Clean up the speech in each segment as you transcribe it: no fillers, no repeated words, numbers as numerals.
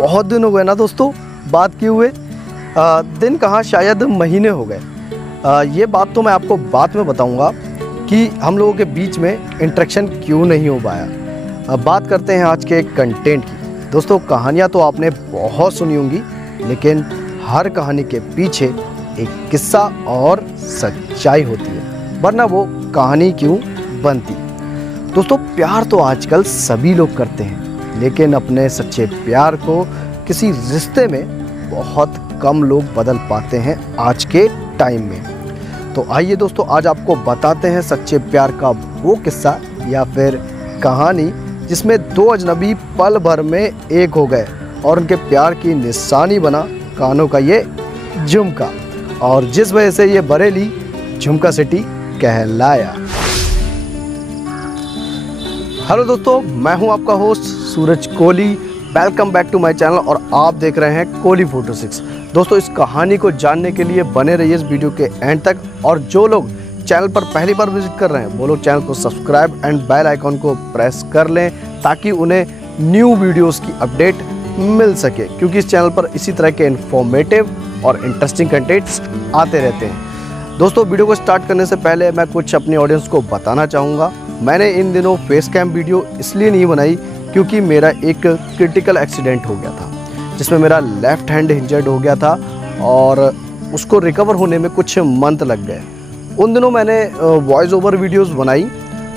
बहुत दिन हो गए ना दोस्तों बात किए हुए। दिन कहाँ शायद महीने हो गए। ये बात तो मैं आपको बाद में बताऊंगा कि हम लोगों के बीच में इंटरेक्शन क्यों नहीं हो पाया। बात करते हैं आज के कंटेंट की। दोस्तों कहानियाँ तो आपने बहुत सुनी होंगी, लेकिन हर कहानी के पीछे एक किस्सा और सच्चाई होती है, वरना वो कहानी क्यों बनती। दोस्तों प्यार तो आजकल सभी लोग करते हैं, लेकिन अपने सच्चे प्यार को किसी रिश्ते में बहुत कम लोग बदल पाते हैं आज के टाइम में। तो आइए दोस्तों आज आपको बताते हैं सच्चे प्यार का वो किस्सा या फिर कहानी जिसमें दो अजनबी पल भर में एक हो गए और उनके प्यार की निशानी बना कानों का ये झुमका, और जिस वजह से ये बरेली झुमका सिटी कहलाया। हेलो दोस्तों, मैं हूं आपका host Suraj Kohli. Welcome back to my channel और आप देख रहे हैं कोहली फोटो 6। दोस्तों इस कहानी को जानने के लिए बने रहिए इस वीडियो के एंड तक, और जो लोग चैनल पर पहली बार विजिट कर रहे हैं वो लोग चैनल को सब्सक्राइब एंड बेल आइकॉन को प्रेस कर लें ताकि उन्हें न्यू वीडियोस की अपडेट मिल सके, क्योंकि इस चैनल पर इसी तरह के इन्फॉर्मेटिव और इंटरेस्टिंग कंटेंट्स आते रहते हैं। दोस्तों वीडियो को स्टार्ट करने से पहले मैं कुछ अपनी ऑडियंस को बताना चाहूँगा। मैंने इन दिनों फेस कैम वीडियो इसलिए नहीं बनाई क्योंकि मेरा एक क्रिटिकल एक्सीडेंट हो गया था, जिसमें मेरा लेफ़्ट हैंड इंजर्ड हो गया था और उसको रिकवर होने में कुछ मंथ लग गए। उन दिनों मैंने वॉइस ओवर वीडियोस बनाई,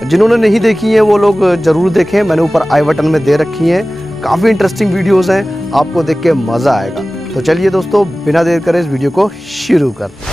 जिन्होंने नहीं देखी हैं वो लोग ज़रूर देखें, मैंने ऊपर आई बटन में दे रखी हैं। काफ़ी इंटरेस्टिंग वीडियोस हैं, आपको देख के मज़ा आएगा। तो चलिए दोस्तों बिना देर करे इस वीडियो को शुरू करते हैं।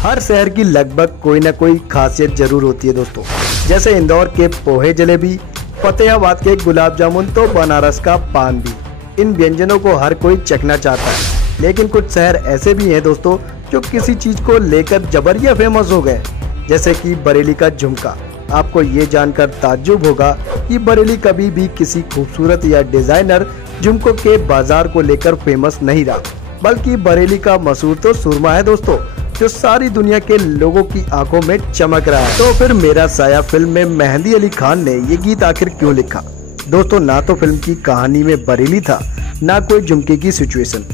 हर शहर की लगभग कोई ना कोई खासियत जरूर होती है दोस्तों, जैसे इंदौर के पोहे जलेबी, फतेहाबाद के गुलाब जामुन तो बनारस का पान भी। इन व्यंजनों को हर कोई चखना चाहता है, लेकिन कुछ शहर ऐसे भी हैं दोस्तों जो किसी चीज को लेकर जबरिया फेमस हो गए, जैसे कि बरेली का झुमका। आपको ये जानकर ताज्जुब होगा कि बरेली कभी भी किसी खूबसूरत या डिजाइनर झुमकों के बाजार को लेकर फेमस नहीं रहा, बल्कि बरेली का मशहूर तो सुरमा है दोस्तों, जो सारी दुनिया के लोगों की आंखों में चमक रहा है। तो फिर मेरा साया फिल्म में मेहंदी अली खान ने ये गीत आखिर क्यों लिखा? दोस्तों ना तो फिल्म की कहानी में बरेली था, ना कोई झुमके की सिचुएशन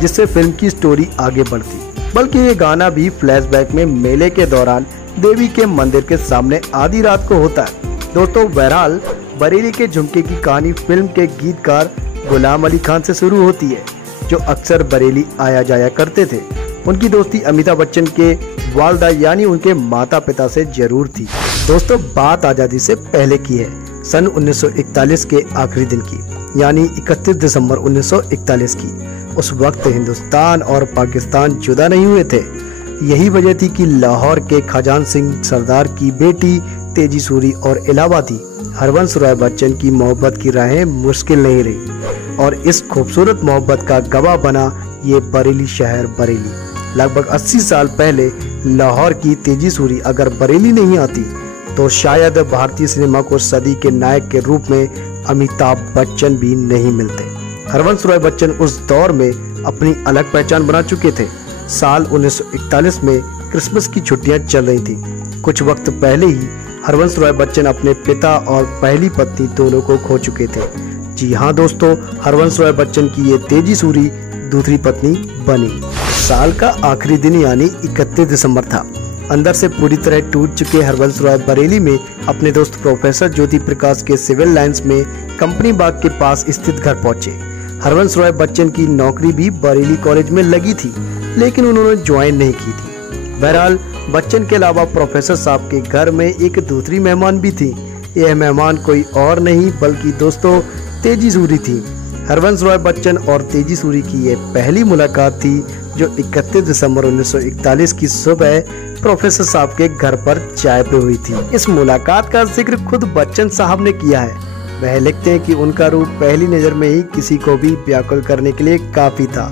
जिससे फिल्म की स्टोरी आगे बढ़ती, बल्कि ये गाना भी फ्लैशबैक में मेले के दौरान देवी के मंदिर के सामने आधी रात को होता है। दोस्तों बहरहाल बरेली के झुमके की कहानी फिल्म के गीतकार गुलाम अली खान से शुरू होती है, जो अक्सर बरेली आया जाया करते थे। उनकी दोस्ती अमिताभ बच्चन के वालदा यानी उनके माता पिता से जरूर थी। दोस्तों बात आज़ादी से पहले की है, सन 1941 के आखिरी दिन की, यानी 31 दिसंबर 1941 की। उस वक्त हिंदुस्तान और पाकिस्तान जुदा नहीं हुए थे। यही वजह थी कि लाहौर के खजान सिंह सरदार की बेटी तेजी सूरी और इलाहाबादी हरवंश राय बच्चन की मोहब्बत की राहें मुश्किल नहीं रही, और इस खूबसूरत मोहब्बत का गवाह बना ये बरेली शहर बरेली। लगभग 80 साल पहले लाहौर की तेजी सूरी अगर बरेली नहीं आती तो शायद भारतीय सिनेमा को सदी के नायक के रूप में अमिताभ बच्चन भी नहीं मिलते। हरवंश राय बच्चन उस दौर में अपनी अलग पहचान बना चुके थे। साल 1941 में क्रिसमस की छुट्टियां चल रही थी। कुछ वक्त पहले ही हरवंश राय बच्चन अपने पिता और पहली पत्नी दोनों को खो चुके थे। जी हाँ दोस्तों, हरवंश राय बच्चन की ये तेजी सूरी दूसरी पत्नी बनी। साल का आखिरी दिन यानी 31 दिसंबर था। अंदर से पूरी तरह टूट चुके हरवंश राय बरेली में अपने दोस्त प्रोफेसर ज्योति प्रकाश के सिविल लाइंस में कंपनी बाग के पास स्थित घर पहुंचे। हरवंश राय बच्चन की नौकरी भी बरेली कॉलेज में लगी थी, लेकिन उन्होंने ज्वाइन नहीं की थी। बहरहाल बच्चन के अलावा प्रोफेसर साहब के घर में एक दूसरी मेहमान भी थी। यह मेहमान कोई और नहीं बल्कि दोस्तों तेजी सूरी थी। हरवंश राय बच्चन और तेजी सूरी की यह पहली मुलाकात थी, जो 31 दिसंबर 1941 की सुबह प्रोफेसर साहब के घर पर चाय पे हुई थी। इस मुलाकात का जिक्र खुद बच्चन साहब ने किया है। वह लिखते हैं कि उनका रूप पहली नजर में ही किसी को भी व्याकुल करने के लिए काफी था।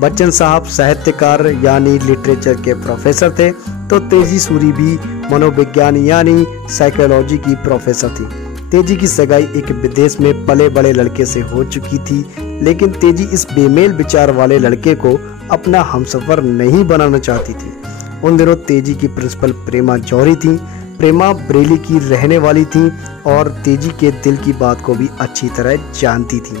बच्चन साहब साहित्यकार यानी लिटरेचर के प्रोफेसर थे, तो तेजी सूरी भी मनोविज्ञान यानी साइकोलॉजी की प्रोफेसर थी। तेजी की सगाई एक विदेश में पले बड़े लड़के से हो चुकी थी, लेकिन तेजी इस बेमेल विचार वाले लड़के को अपना हमसफर नहीं बनाना चाहती थी। उन दिनों तेजी की प्रिंसिपल प्रेमा जौहरी थी। प्रेमा बरेली की रहने वाली थी और तेजी के दिल की बात को भी अच्छी तरह जानती थी।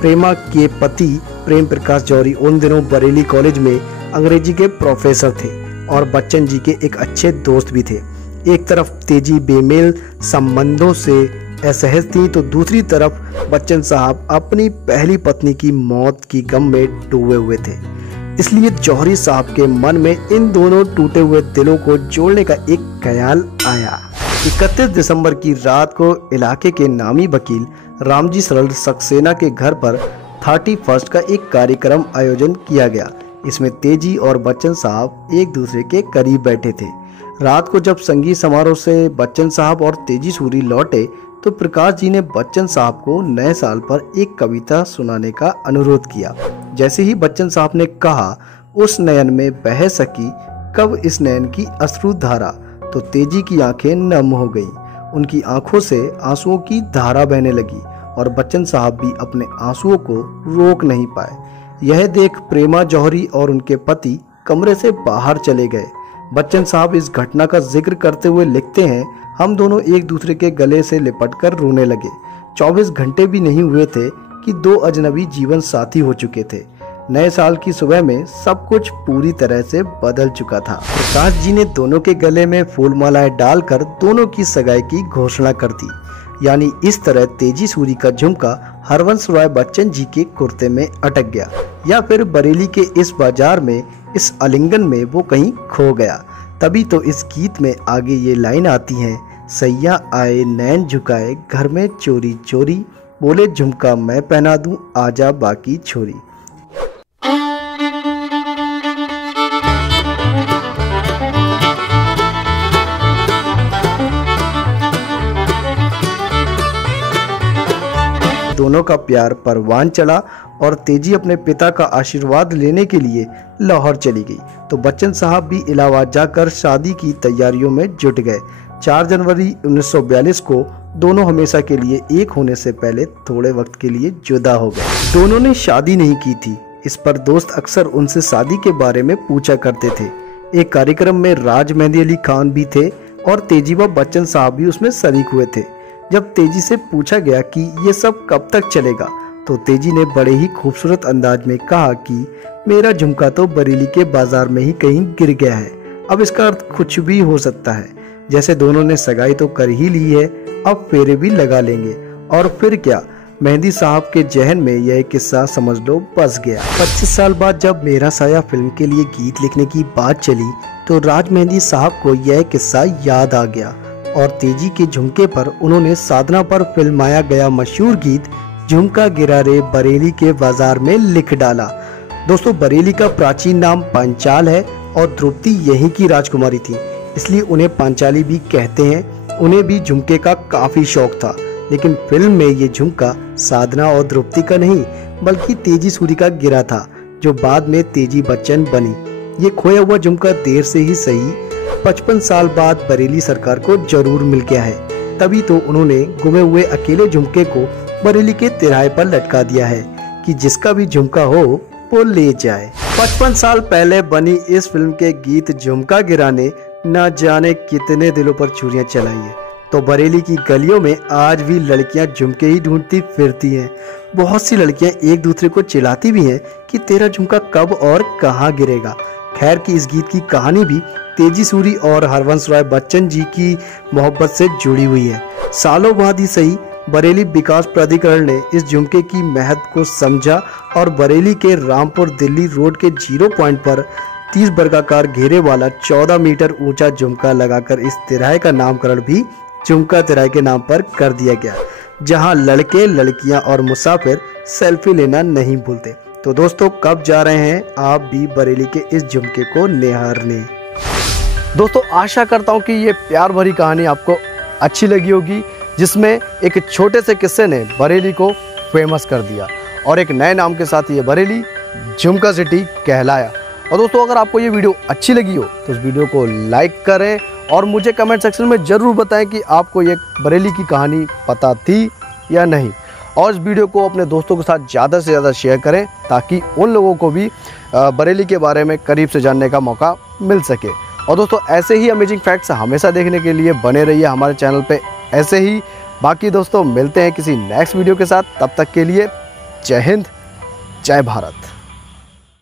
प्रेमा के पति प्रेम प्रकाश जौहरी उन दिनों बरेली कॉलेज में अंग्रेजी के प्रोफेसर थे और बच्चन जी के एक अच्छे दोस्त भी थे। एक तरफ तेजी बेमेल संबंधों से असहज थी तो दूसरी तरफ बच्चन साहब अपनी पहली पत्नी की मौत की गम में डूबे हुए थे। इसलिए जौहरी साहब के मन में इन दोनों टूटे हुए दिलों को जोड़ने का एक ख्याल आया। 31 दिसंबर की रात को इलाके के नामी वकील रामजी सरल सक्सेना के घर पर 31st का एक कार्यक्रम आयोजन किया गया। इसमें तेजी और बच्चन साहब एक दूसरे के करीब बैठे थे। रात को जब संगीत समारोह से बच्चन साहब और तेजी सूरी लौटे तो प्रकाश जी ने बच्चन साहब को नए साल पर एक कविता सुनाने का अनुरोध किया। जैसे ही बच्चन साहब ने कहा, उस नयन में बह सकी कब इस नयन की अश्रु धारा, तो तेजी की आंखें नम हो गईं। उनकी आंखों से आंसुओं की धारा बहने लगी और बच्चन साहब भी अपने आंसुओं को रोक नहीं पाए। यह देख प्रेमा जौहरी और उनके पति कमरे से बाहर चले गए। बच्चन साहब इस घटना का जिक्र करते हुए लिखते हैं, हम दोनों एक दूसरे के गले से लिपटकर रोने लगे। 24 घंटे भी नहीं हुए थे कि दो अजनबी जीवन साथी हो चुके थे। नए साल की सुबह में सब कुछ पूरी तरह से बदल चुका था। प्रकाश जी ने दोनों के गले में फूलमालाएं डालकर दोनों की सगाई की घोषणा कर दी। यानी इस तरह तेजी सूरी का झुमका हरवंश राय बच्चन जी के कुर्ते में अटक गया, या फिर बरेली के इस बाजार में, इस आलिंगन में वो कहीं खो गया। तभी तो इस गीत में आगे ये लाइन आती है, सैया आए नैन झुकाए घर में चोरी चोरी, बोले झुमका मैं पहना दूं आजा बाकी छोरी। दोनों का प्यार परवान चढ़ा और तेजी अपने पिता का आशीर्वाद लेने के लिए लाहौर चली गई तो बच्चन साहब भी इलाहाबाद जाकर शादी की तैयारियों में जुट गए। 4 जनवरी 1942 को दोनों हमेशा के लिए एक होने से पहले थोड़े वक्त के लिए जुदा हो गए। दोनों ने शादी नहीं की थी। इस पर दोस्त अक्सर उनसे शादी के बारे में पूछा करते थे। एक कार्यक्रम में राज मेहंदी अली खान भी थे और तेजी व बच्चन साहब भी उसमें शरीक हुए थे। जब तेजी से पूछा गया कि ये सब कब तक चलेगा तो तेजी ने बड़े ही खूबसूरत अंदाज में कहा कि मेरा झुमका तो बरेली के बाजार में ही कहीं गिर गया है। अब इसका अर्थ कुछ भी हो सकता है। जैसे दोनों ने सगाई तो कर ही ली है, अब फेरे भी लगा लेंगे और फिर क्या। मेहंदी साहब के जहन में यह किस्सा समझ लो बस गया। 25 साल बाद जब मेरा साया फिल्म के लिए गीत लिखने की बात चली तो राज मेहंदी साहब को यह किस्सा याद आ गया और तेजी के झुमके पर उन्होंने साधना पर फिल्माया गया मशहूर गीत झुमका गिरा रे बरेली के बाजार में लिख डाला। दोस्तों, बरेली का प्राचीन नाम पांचाल है और द्रौपदी यहीं की राजकुमारी थी, इसलिए उन्हें पांचाली भी कहते हैं। उन्हें भी झुमके का काफी शौक था, लेकिन फिल्म में ये झुमका साधना और द्रौपदी का नहीं बल्कि तेजी सूरी का गिरा था, जो बाद में तेजी बच्चन बनी। ये खोया हुआ झुमका देर से ही सही 55 साल बाद बरेली सरकार को जरूर मिल गया है। तभी तो उन्होंने गुमे हुए अकेले झुमके को बरेली के तिराहे पर लटका दिया है कि जिसका भी झुमका हो वो ले जाए। 55 साल पहले बनी इस फिल्म के गीत झुमका गिरा ने न जाने कितने दिलों पर छुरियां चलाई है। तो बरेली की गलियों में आज भी लड़कियां झुमके ही ढूंढती फिरती हैं। बहुत सी लड़कियां एक दूसरे को चिल्लाती भी हैं कि तेरा झुमका कब और कहाँ गिरेगा। खैर की इस गीत की कहानी भी तेजी सूरी और हरवंश राय बच्चन जी की मोहब्बत से जुड़ी हुई है। सालों बाद ही सही बरेली विकास प्राधिकरण ने इस झुमके की महत्व को समझा और बरेली के रामपुर दिल्ली रोड के 0 पॉइंट पर 30 वर्गाकार घेरे वाला 14 मीटर ऊंचा झुमका लगाकर इस तिराहे का नामकरण भी झुमका तिराहे के नाम पर कर दिया गया, जहां लड़के लड़कियां और मुसाफिर सेल्फी लेना नहीं भूलते। तो दोस्तों, कब जा रहे हैं आप भी बरेली के इस झुमके को निहारने? दोस्तों, आशा करता हूं कि ये प्यार भरी कहानी आपको अच्छी लगी होगी, जिसमें एक छोटे से किस्से ने बरेली को फेमस कर दिया और एक नए नाम के साथ ये बरेली झुमका सिटी कहलाया। और दोस्तों, अगर आपको ये वीडियो अच्छी लगी हो तो इस वीडियो को लाइक करें और मुझे कमेंट सेक्शन में ज़रूर बताएं कि आपको ये बरेली की कहानी पता थी या नहीं। और इस वीडियो को अपने दोस्तों के साथ ज़्यादा से ज़्यादा शेयर करें ताकि उन लोगों को भी बरेली के बारे में करीब से जानने का मौका मिल सके। और दोस्तों ऐसे ही अमेजिंग फैक्ट्स हमेशा देखने के लिए बने रहिए हमारे चैनल पे ऐसे ही। बाकी दोस्तों मिलते हैं किसी नेक्स्ट वीडियो के साथ, तब तक के लिए जय हिंद, जय भारत।